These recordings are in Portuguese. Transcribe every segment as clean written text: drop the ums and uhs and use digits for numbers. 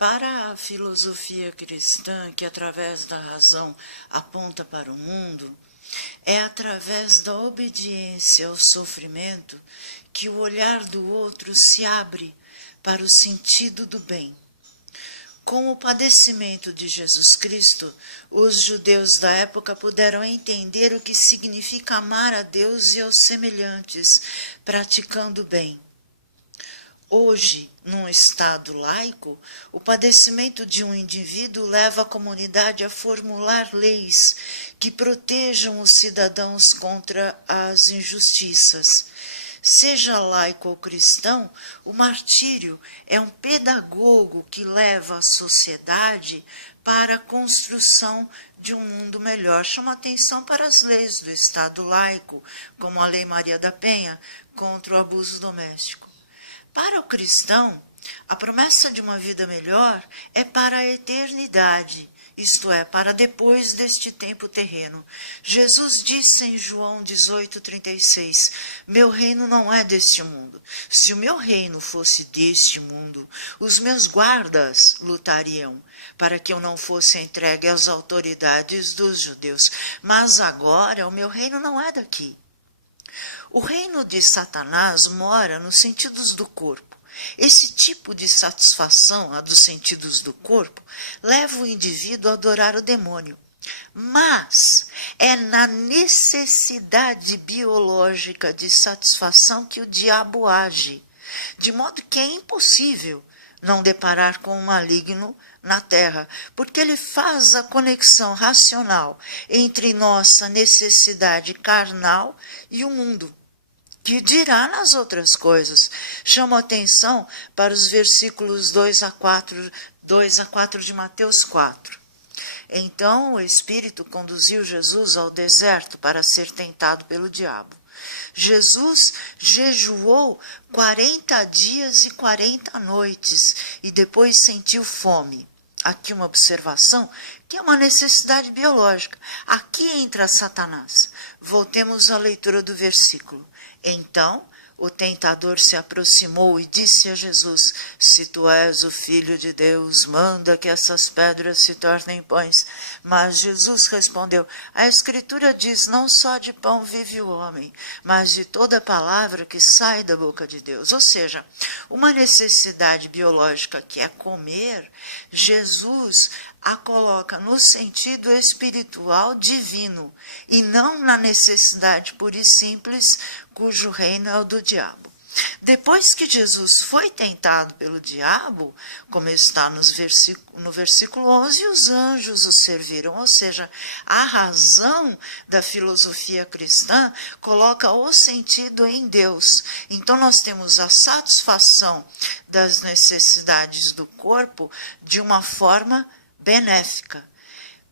Para a filosofia cristã, que através da razão aponta para o mundo, é através da obediência ao sofrimento que o olhar do outro se abre para o sentido do bem. Com o padecimento de Jesus Cristo, os judeus da época puderam entender o que significa amar a Deus e aos semelhantes, praticando o bem. Hoje, num Estado laico, o padecimento de um indivíduo leva a comunidade a formular leis que protejam os cidadãos contra as injustiças. Seja laico ou cristão, o martírio é um pedagogo que leva a sociedade para a construção de um mundo melhor. Chama atenção para as leis do Estado laico, como a Lei Maria da Penha, contra o abuso doméstico. Para o cristão, a promessa de uma vida melhor é para a eternidade, isto é, para depois deste tempo terreno. Jesus disse em João 18,36, meu reino não é deste mundo. Se o meu reino fosse deste mundo, os meus guardas lutariam para que eu não fosse entregue às autoridades dos judeus. Mas agora o meu reino não é daqui. O reino de Satanás mora nos sentidos do corpo. Esse tipo de satisfação, a dos sentidos do corpo, leva o indivíduo a adorar o demônio. Mas é na necessidade biológica de satisfação que o diabo age, de modo que é impossível não deparar com o maligno na terra, porque ele faz a conexão racional entre nossa necessidade carnal e o mundo. Que dirá nas outras coisas? Chamo a atenção para os versículos 2 a 4 de Mateus 4. Então o Espírito conduziu Jesus ao deserto para ser tentado pelo diabo. Jesus jejuou 40 dias e 40 noites e depois sentiu fome. Aqui uma observação que é uma necessidade biológica. Aqui entra Satanás. Voltemos à leitura do versículo. Então o tentador se aproximou e disse a Jesus, se tu és o Filho de Deus, manda que essas pedras se tornem pães. Mas Jesus respondeu, a Escritura diz, não só de pão vive o homem, mas de toda palavra que sai da boca de Deus. Ou seja, uma necessidade biológica que é comer, Jesus a coloca no sentido espiritual divino e não na necessidade pura e simples cujo reino é o do diabo. Depois que Jesus foi tentado pelo diabo, como está no versículo 11, os anjos o serviram, ou seja, a razão da filosofia cristã coloca o sentido em Deus. Então nós temos a satisfação das necessidades do corpo de uma forma benéfica.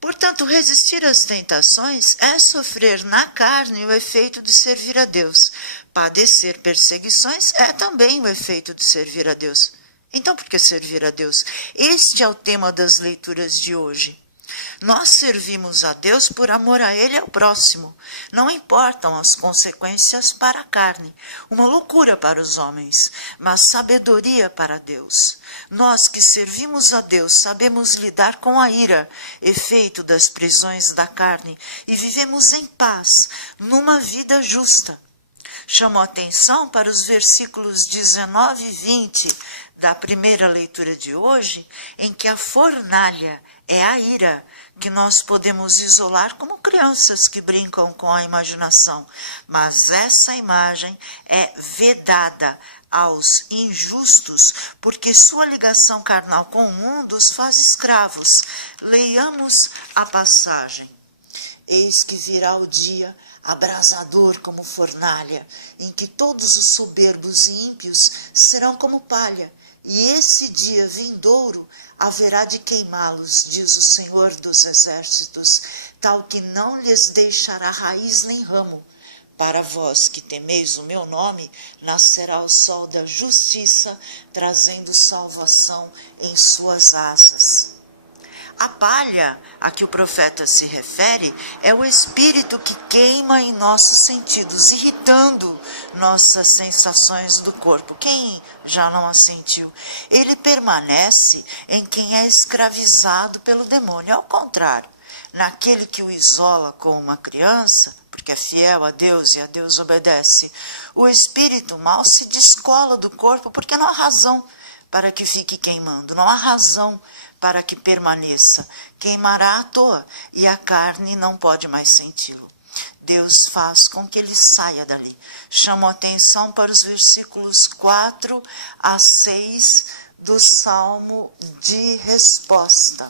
Portanto, resistir às tentações é sofrer na carne o efeito de servir a Deus. Padecer perseguições é também o efeito de servir a Deus. Então, por que servir a Deus? Este é o tema das leituras de hoje. Nós servimos a Deus por amor a Ele e ao próximo. Não importam as consequências para a carne, uma loucura para os homens, mas sabedoria para Deus. Nós que servimos a Deus sabemos lidar com a ira, efeito das prisões da carne, e vivemos em paz, numa vida justa. Chamo a atenção para os versículos 19 e 20 da primeira leitura de hoje, em que a fornalha é a ira, que nós podemos isolar como crianças que brincam com a imaginação. Mas essa imagem é vedada aos injustos, porque sua ligação carnal com o mundo os faz escravos. Leiamos a passagem. Eis que virá o dia abrasador como fornalha, em que todos os soberbos e ímpios serão como palha, e esse dia vindouro haverá de queimá-los, diz o Senhor dos Exércitos, tal que não lhes deixará raiz nem ramo. Para vós que temeis o meu nome, nascerá o sol da justiça, trazendo salvação em suas asas. A palha a que o profeta se refere é o espírito que queima em nossos sentidos, irritando nossas sensações do corpo. Quem já não a sentiu? Ele permanece em quem é escravizado pelo demônio. Ao contrário, naquele que o isola como uma criança, porque é fiel a Deus e a Deus obedece, o espírito mau se descola do corpo porque não há razão para que fique queimando, não há razão para que permaneça. Queimará à toa e a carne não pode mais senti-lo. Deus faz com que ele saia dali. Chamo a atenção para os versículos 4 a 6 do Salmo de resposta.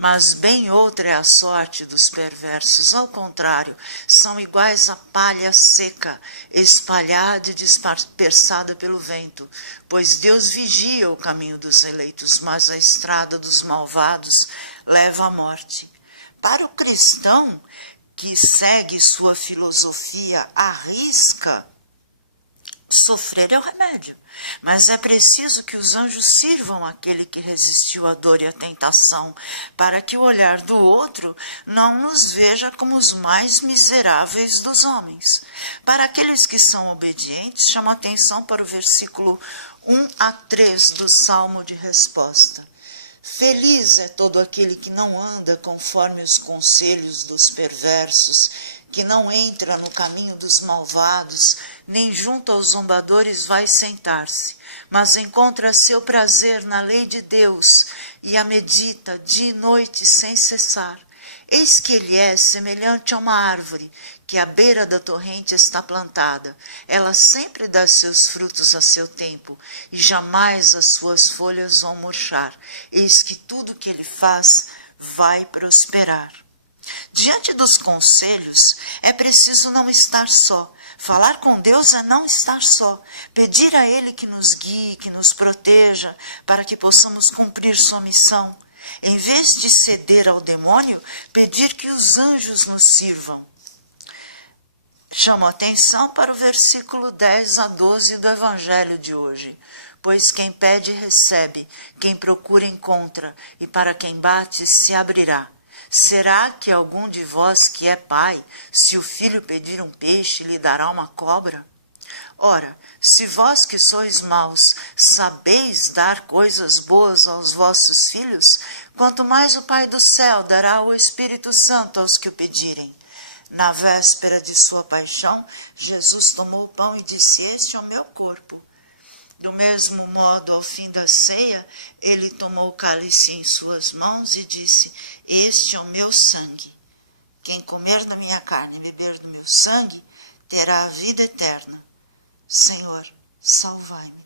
Mas bem outra é a sorte dos perversos, ao contrário, são iguais à palha seca, espalhada e dispersada pelo vento, pois Deus vigia o caminho dos eleitos, mas a estrada dos malvados leva à morte. Para o cristão que segue sua filosofia à risca, sofrer é o remédio. Mas é preciso que os anjos sirvam aquele que resistiu à dor e à tentação, para que o olhar do outro não nos veja como os mais miseráveis dos homens. Para aqueles que são obedientes, chamo a atenção para o versículo 1 a 3 do Salmo de resposta. Feliz é todo aquele que não anda conforme os conselhos dos perversos, que não entra no caminho dos malvados, nem junto aos zombadores vai sentar-se, mas encontra seu prazer na lei de Deus e a medita dia e noite sem cessar. Eis que ele é semelhante a uma árvore que à beira da torrente está plantada. Ela sempre dá seus frutos a seu tempo, e jamais as suas folhas vão murchar. Eis que tudo que ele faz vai prosperar. Diante dos conselhos, é preciso não estar só. Falar com Deus é não estar só. Pedir a Ele que nos guie, que nos proteja, para que possamos cumprir sua missão. Em vez de ceder ao demônio, pedir que os anjos nos sirvam. Chamo a atenção para o versículo 10 a 12 do Evangelho de hoje. Pois quem pede, recebe, quem procura, encontra, e para quem bate, se abrirá. Será que algum de vós que é pai, se o filho pedir um peixe, lhe dará uma cobra? Ora, se vós que sois maus, sabeis dar coisas boas aos vossos filhos, quanto mais o Pai do céu dará o Espírito Santo aos que o pedirem. Na véspera de sua paixão, Jesus tomou o pão e disse, este é o meu corpo. Do mesmo modo, ao fim da ceia, ele tomou o cálice em suas mãos e disse, este é o meu sangue. Quem comer da minha carne e beber do meu sangue, terá a vida eterna. Senhor, salvai-me.